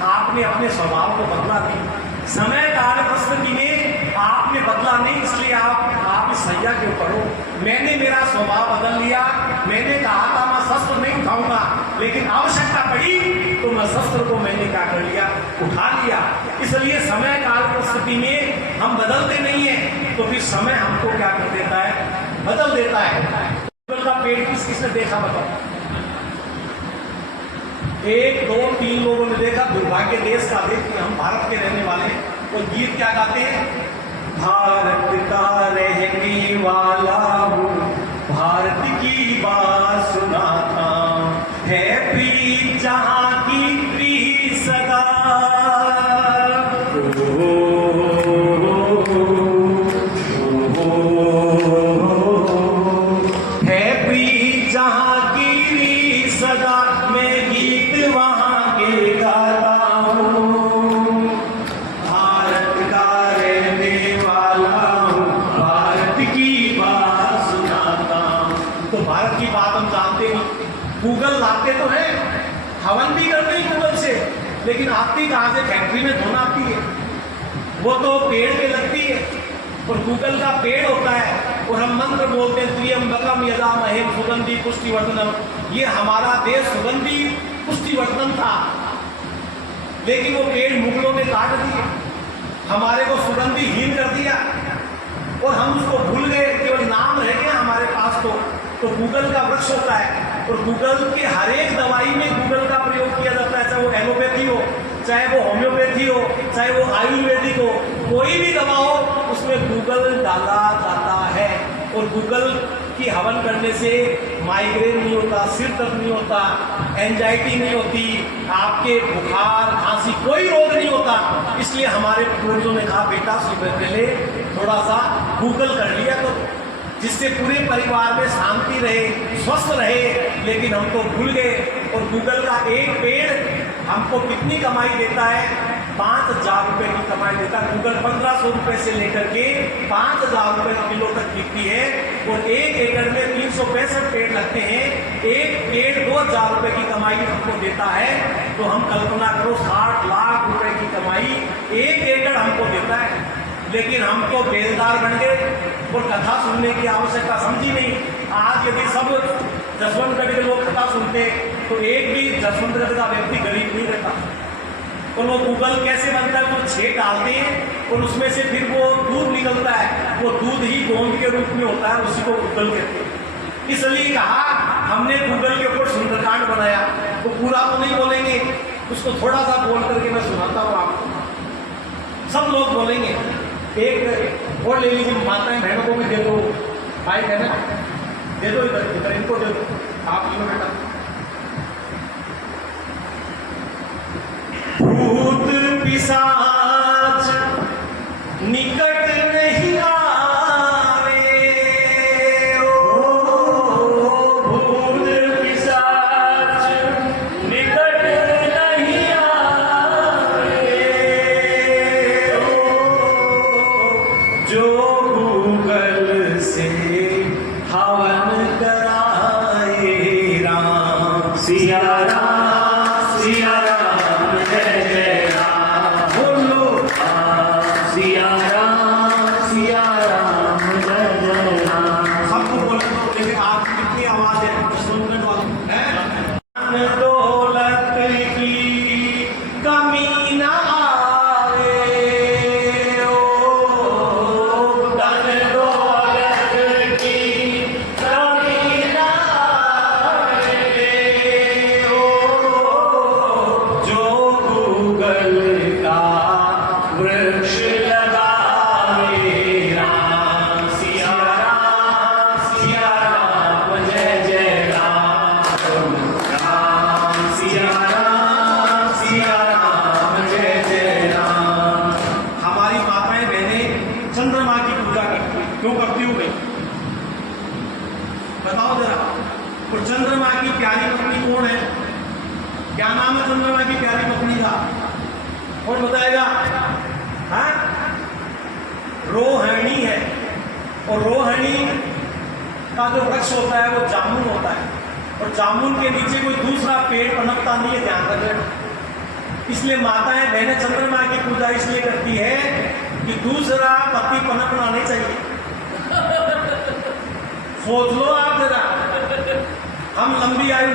आपने अपने स्वभाव को बदला नहीं, समय काल परिस्थिति में आपने बदला नहीं, इसलिए आप इस सैया के ऊपर हो। मैंने मेरा स्वभाव बदल लिया, मैंने कहा था मैं शस्त्र नहीं उठाऊंगा, लेकिन आवश्यकता पड़ी तो मैं शस्त्र को मैंने क्या कर लिया, उठा लिया। इसलिए समय काल परिस्थिति में हम बदलते नहीं है, तो फिर समय हमको क्या कर देता है, बदल देता है। का पेड़ किस किसने देखा बताओ, 1 2 3 लोगों ने देखा। दुर्भाग्य देश का देख कि हम भारत के रहने वाले। वो गीत क्या गाते हैं, भारत का रहने वाला हूँ, भारत की बात सुनाता है, प्रीत जहाँ की प्रीत सदा। गूगल लाते तो है, हवन भी करते हैं गूगल से, लेकिन आती कहाँ से, फैक्ट्री में धोना आती है, वो तो पेड़ पे लगती है। और गूगल का पेड़ होता है और हम मंत्र बोलते हैं, त्र्यंबकम यजामहे सुगंधि पुष्टिवर्धनम। ये हमारा देश सुगंधि पुष्टिवर्धन था, लेकिन वो पेड़ मुगलों ने काट दिए, हमारे को सुगंधिहीन कर दिया और हम उसको भूल गए, केवल नाम रह गया हमारे पास। तो गूगल का वृक्ष होता है और गूगल के हर एक दवाई में गूगल का प्रयोग किया जाता है, चाहे वो एलोपैथी हो, चाहे वो होम्योपैथी हो, चाहे वो आयुर्वेदिक हो, कोई भी दवा हो उसमें गूगल डाला जाता है। और गूगल की हवन करने से माइग्रेन नहीं होता, सिर दर्द नहीं होता, एंजाइटी नहीं होती, आपके बुखार खांसी कोई रोग नहीं होता। इसलिए हमारे पूर्वजों ने कहा बेटा सुबह पहले थोड़ा सा गूगल कर लिया तो जिससे पूरे परिवार में शांति रहे, स्वस्थ रहे। लेकिन हम तो भूल गए। और गूगल का एक पेड़ हमको कितनी कमाई देता है, 5,000 रुपये की कमाई देता है। गूगल 1500 रुपये से लेकर के 5,000 रुपये किलो तक बिकती है। और 1 एकड़ में 365 पेड़ लगते हैं, एक पेड़ 2,000 रुपये की कमाई हमको देता है। तो हम कल्पना करो 60 लाख रुपए की कमाई 1 एकड़ हमको देता है। लेकिन हम तो बेलदार बन गए और कथा सुनने की आवश्यकता समझी नहीं। आज यदि सब जसवंतगढ़ के लोग कथा सुनते तो एक भी जसवंतगढ़ का व्यक्ति गरीब नहीं रहता। तो वो गूगल कैसे बनता है, वो 6 डालते हैं और उसमें से फिर वो दूध निकलता है, वो दूध ही गोंद के रूप में होता है, उसी को गूगल कहते हैं। इसलिए कहा हमने गूगल के ऊपर सुंदरकांड बनाया। तो पूरा तो नहीं बोलेंगे, उसको थोड़ा सा बोल करके मैं सुनाता हूँ आपको। सब लोग बोलेंगे, एक और ले लीजिए, माताएं बहनों को भी दे दो, भाई बहन दे दो, इधर इनको दे दो, आप लो बेटा। भूत पिशाच निकट नहीं आवे, भूत पिशाच निकट नहीं आवे, जो सिया राम जय जय राम। बोलो सिया राम जय जय राम। सबको बोले तो, लेकिन आपकी कितनी आवाज है सुनने वालों है। दौलत की कमी ना आवे, ओ धन दौलत की कमी ना आवे, ओ जो गूगल का वृक्ष लगावे। राम सिया राम जय जय राम। राम सिया राम जय जय राम। हमारी माताएं बहनें चंद्रमा की पूजा करती हैं। क्यों करती हूँ भाई, बताओ जरा। और चंद्रमा की प्यारी पत्नी कौन है? क्या नाम है चंद्रमा की प्यारी पत्नी का? कौन बताएगा? हाँ, रोहिणी है। और रोहिणी का जो वृक्ष होता है वो जामुन होता है, और जामुन के नीचे कोई दूसरा पेड़ पनपता नहीं है, ध्यान रखें। इसलिए माताएं बहनें चंद्रमा की पूजा इसलिए करती है कि दूसरा पति पनपना नहीं चाहिए। सोच लो आप जरा, हम लंबी आयु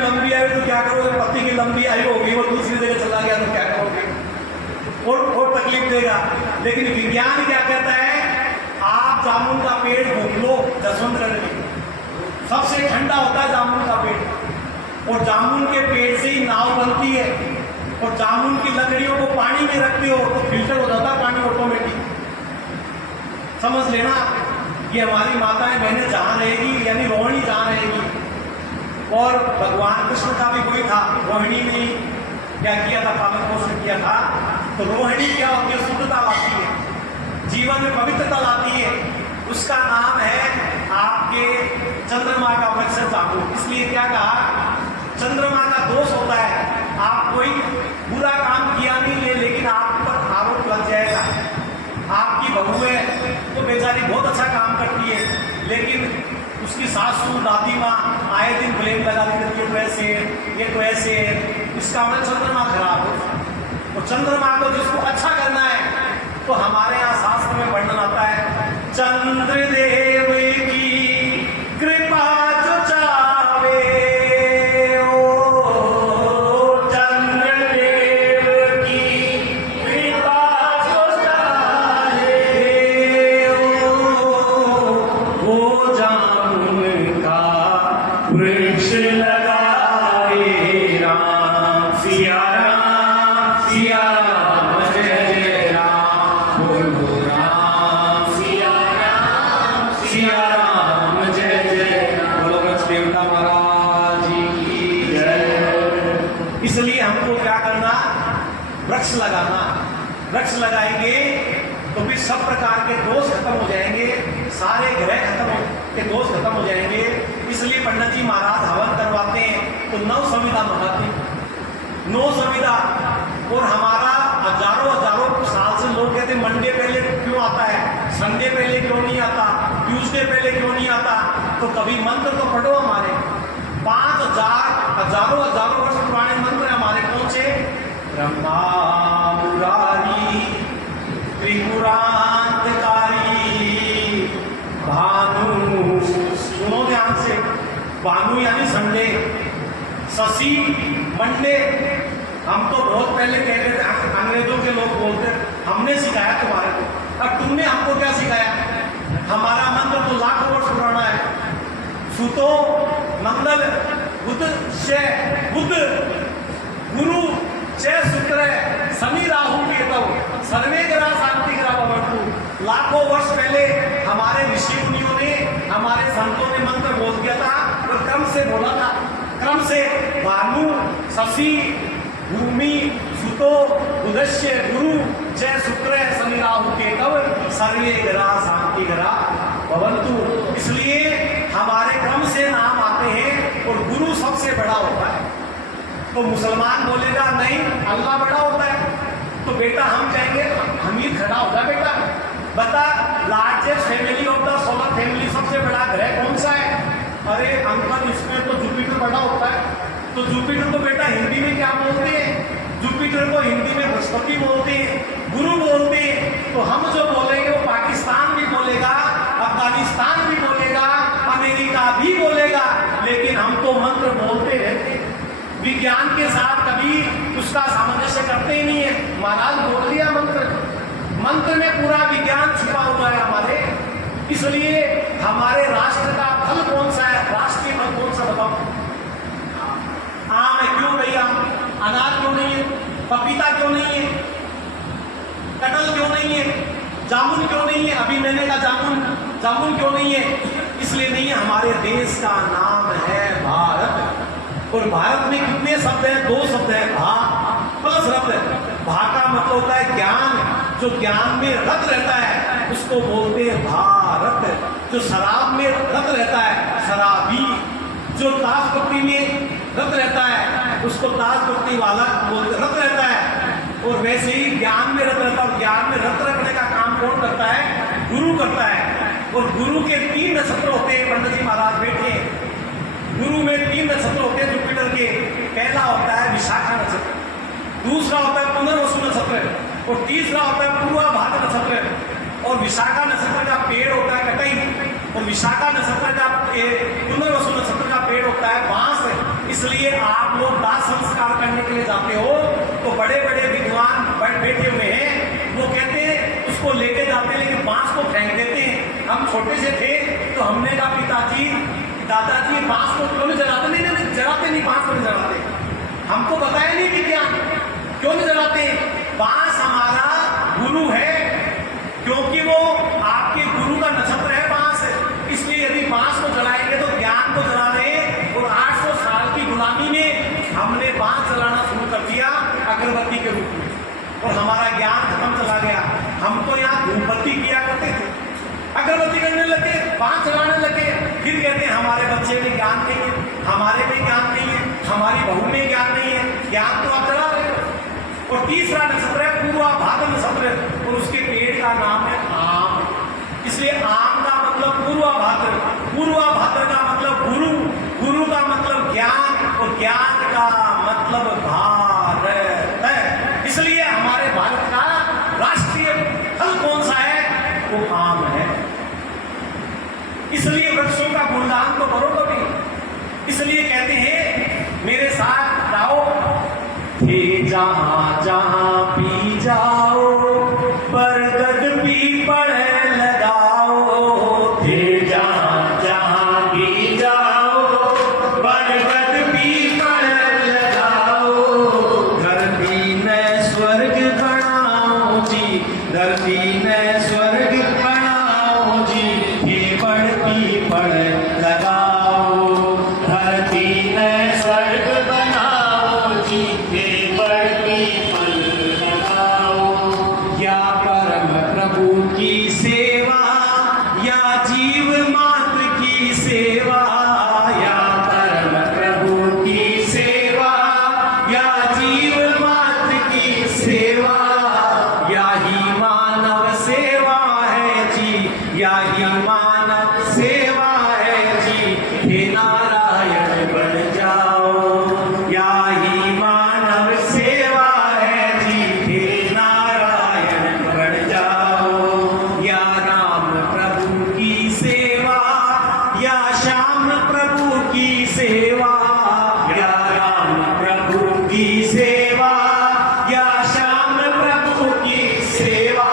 तो क्या करोगे? पति की लंबी आयु होगी, वो दूसरी जगह चला गया तो क्या करोगे? और तकलीफ देगा। लेकिन विज्ञान क्या कहता है? आप जामुन का पेड़ घूम लो जसवंतगढ़ में, सबसे ठंडा होता है जामुन का पेड़, और जामुन के पेड़ से ही नाव बनती है। और जामुन की लकड़ियों को पानी में रखते हो तो फिल्टर हो जाता है पानी ऑटोमेटिक। समझ लेना, ये हमारी माताएं बहनें जहाँ रहेगी, यानी रोहिणी जहाँ रहेगी। और भगवान कृष्ण का भी कोई था, रोहिणी ने क्या किया था? पालन पोषण किया था। तो रोहिणी क्या होती है? शुद्धता लाती है, जीवन में पवित्रता लाती है। उसका नाम है आपके चंद्रमा का वृक्ष जामुन। इसलिए क्या कहा? चंद्रमा का दोष होता है, आप कोई बुरा काम किया नहीं है लेकिन आप पर आरोप लग जाएगा। आपकी बहू है तो बेचारी बहुत अच्छा काम करती है, लेकिन उसकी सासू दादी माँ आए दिन ब्लेम लगाती रहती है, तो ऐसे ये तो ऐसे, इसका मतलब चंद्रमा खराब हो। तो चंद्रमा को जिसको अच्छा करना है, तो हमारे यहाँ शास्त्र में वर्णन आता है, चंद्रदेव की कृपा जो चावे, ओ चंद्रदेव की कृपा जो चाहे, वो जामुन का वृक्ष लगाए। राम सिया राम जय जय राम। बोलो राम सिया राम जय जय राम। बोलो वृक्ष देवता महाराज जी की जय। इसलिए हमको क्या करना? वृक्ष लगाना। वृक्ष लगाएंगे तो फिर सब प्रकार के दोष खत्म हो जाएंगे, सारे ग्रह के दोष खत्म हो जाएंगे। इसलिए पंडित जी महाराज हवन करवाते हैं तो 9 संविधा मंगाते हैं, 9 संविधा। और हमारा हजारों साल से लोग कहते हैं मंडे पहले क्यों आता है, संडे पहले क्यों नहीं आता, ट्यूसडे पहले क्यों नहीं आता? तो कभी मंत्र तो पढ़ो हमारे 5000 हजारों वर्ष पुराने मंत्र हैं हमारे। कौन से? ब्रह्मा मुरारी त्रिपुरांतकारी भानु, सुनो ध्यान से, भानु यानी संडे, शशि मंडे। हम तो बहुत पहले कहते थे, अंग्रेजों के लोग बोलते, हमने सिखाया तुम्हारे को। अब तुमने हमको क्या सिखाया? हमारा मंत्र तो लाखों वर्ष पुराना है। सुतो मंगल बुध शय, बुध गुरु जय शुक्र शनि राहु केतु सर्वे ग्रह शांति ग्रह भवन्तु। लाखों वर्ष पहले हमारे ऋषि मुनियों ने, हमारे संतों ने मंत्र बोल दिया था, और क्रम से बोला था, क्रम से भानु शशि भूमि सुतो बुधस्य गुरु जय शुक्र शनि राहु केतु सर्वे ग्रह शांति ग्रह भवन्तु। इसलिए हमारे क्रम से नाम आते हैं, और गुरु सबसे बड़ा होता है। तो मुसलमान बोलेगा नहीं अल्लाह बड़ा होता है, तो बेटा हम कहेंगे हमीद खड़ा होता है। बेटा बता, largest family of the solar family, सबसे बड़ा ग्रह कौन सा है? अरे अंकल इसमें तो जुपिटर बड़ा होता है। तो जुपिटर को बेटा हिंदी में क्या बोलते हैं? जुपिटर को हिंदी में बृहस्पति बोलते हैं, गुरु बोलते हैं। तो हम जो बोलेंगे वो पाकिस्तान भी बोलेगा, अफगानिस्तान भी बोलेगा, अमेरिका भी बोलेगा, लेकिन हम तो मंत्र बोलते रहते हैं। विज्ञान के साथ कभी उसका सामंजस्य करते ही नहीं है। महाराज बोल दिया मंत्र, मंत्र में पूरा विज्ञान छुपा हुआ है हमारे। इसलिए हमारे राष्ट्र का फल कौन सा है? राष्ट्रीय फल कौन सा बताओ? आम है। क्यों भाई आम? अनार क्यों नहीं है? पपीता क्यों नहीं है? कटहल क्यों नहीं है? जामुन क्यों नहीं है? अभी मैंने कहा जामुन क्यों नहीं है? इसलिए नहीं है, हमारे देश का नाम है भारत। और भारत में कितने शब्द हैं? 2 शब्द हैं, भा प्लस रत। भा का मतलब होता है ज्ञान, जो ज्ञान में रत रहता है उसको बोलते हैं भारत। जो शराब में रत रहता है शराबी, जो ताश पत्ती में रत रहता है उसको ताश पत्ती वाला बोलते, रत रहता है। और वैसे ही ज्ञान में रत रहता है, और ज्ञान में रत रखने का काम कौन करता है? गुरु करता है। और गुरु के 3 नक्षत्र होते हैं। पंडित जी महाराज बैठे, गुरु में 3 नक्षत्र होते हैं जुपिटर के। पहला होता है विशाखा नक्षत्र, दूसरा होता है पुनर्वसु नक्षत्र, और तीसरा होता है पूर्वा भाद्र नक्षत्र। और विशाखा नक्षत्र का पेड़ होता है कटई, और विशाखा नक्षत्र का पुनर्वसु नक्षत्र का पेड़ होता है बांस। इसलिए आप लोग दाह संस्कार करने के लिए जाते हो तो बड़े बड़े विद्वान बैठे हुए हैं, वो कहते हैं उसको लेके जाते हैं, लेकिन बांस को फेंक देते हैं। हम छोटे से थे तो हमने कहा पिताजी दादाजी बांस को क्यों नहीं जलाते? नहीं जलाते नहीं, बांस को नहीं जलाते। हमको बताया नहीं विज्ञान, क्यों नहीं जलाते? बांस हमारा गुरु है, क्योंकि वो आपके गुरु का नक्षत्र है बांस। इसलिए यदि बांस को जलाएंगे तो ज्ञान को जला रहे हैं। और 800 साल की गुलामी में हमने बांस जलाना शुरू कर दिया अगरबत्ती के रूप में, और हमारा ज्ञान खत्म चला गया। हम तो यहाँ धूपबत्ती किया करते थे, अगरबत्ती करने लगे, बांस जलाने लगे, फिर कहते हैं हमारे बच्चे में ज्ञान नहीं है, हमारे में ज्ञान नहीं है, हमारी बहू में ज्ञान नहीं है। ज्ञान तो आप जला रहे हो। और तीसरा नक्षत्र है पूर्वा भाद्र नक्षत्र, और उसके पेड़ का नाम है आम। इसलिए आम का मतलब पूर्वा भाद्र, पूर्वा भाद्र का मतलब गुरु, गुरु का मतलब ज्ञान, और ज्ञान का मतलब भारत है। इसलिए हमारे भारत का राष्ट्रीय फल कौन सा है? वो आम है। इसलिए वृक्षों का गुणगान तो करो कभी। इसलिए कहते हैं मेरे साथ गाओ, हे जहां जहां पी जाओ बरगद पीपल लगाओ। हे जहां जहां पी जाओ बरगद पीपल लगाओ। धरती में स्वर्ग बनाओ जी, धरती में स्वर्ग बनाओ जी, हे बड़ पीपल लगाओ। धरती में स्वर्ग बनाओ जी, हे बड़ पीपल लगाओ। या परम प्रभु की सेवा, या जीव मात्र की सेवा, या परम प्रभु की सेवा, या जीव मात्र की सेवा, या ही मानव सेवा है जी, या ही मानव सेवा है जी। हे नारायण बन जाओ, या ही मानव सेवा है जी, हे नारायण बन जाओ। या राम प्रभु की सेवा, या श्याम प्रभु की सेवा, या राम प्रभु की सेवा, या श्याम प्रभु की सेवा,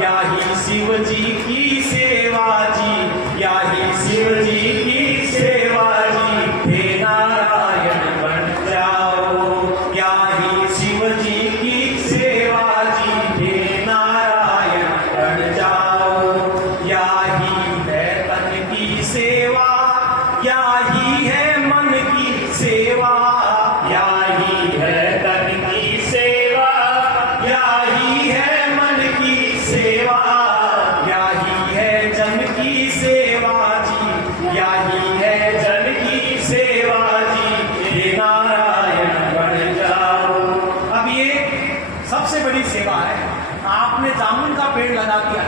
या ही शिव जी की सेवा जी, या ही शिव जी की सेवा जी। हे नारायण बन जाओ, या ही शिव जी की सेवा जी, हे नारायण बन जाओ। या ही है तन की सेवा, या ही है मन की सेवा, या ही है तन की सेवा, या ही है मन की सेवा, या ही है जन की सेवा जी, या ही है जन की सेवा जी। हे नारायण बन जाओ। अब ये सबसे बड़ी सेवा है। आपने जामुन का पेड़ लगा दिया,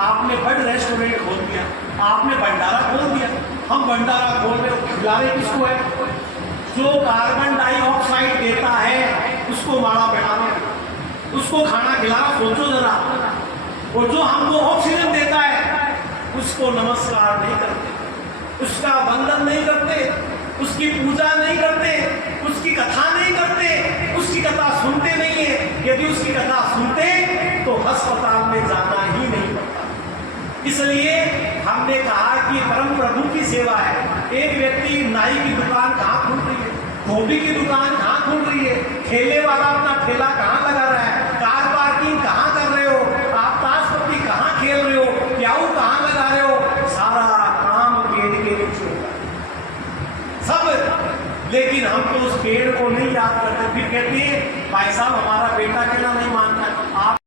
आपने बड़ रेस्टोरेंट खोल दिया, आपने भंडारा खोल दिया। हम भंडारा खोल रहे, खिला रहे किसको है? जो कार्बन डाइऑक्साइड देता है उसको मारा पिटाना, उसको खाना खिलाना, सोचो जरा। और जो हमको ऑक्सीजन देता है उसको नमस्कार नहीं करते, उसका वंदन नहीं करते, उसकी पूजा नहीं करते, उसकी कथा नहीं करते, उसकी कथा सुनते नहीं है। यदि उसकी कथा सुनते तो अस्पताल में जाना ही नहीं पड़ता। इसलिए हमने कहा कि परम प्रभु की सेवा है। एक व्यक्ति नाई की दुकान कहाँ खोल रही है, धोबी की दुकान कहाँ खोल रही है, ठेले वाला अपना ठेला कहाँ लगा रहा है, कार पार्किंग कहाँ कर रहे हो, आप ताश पत्ती कहाँ खेल रहे हो, प्याऊ कहाँ लगा रहे हो, सारा काम पेड़ के नीचे होता है सब। लेकिन हम तो उस पेड़ को नहीं याद करते, फिर कहते हैं भाई साहब हमारा बेटा कहना नहीं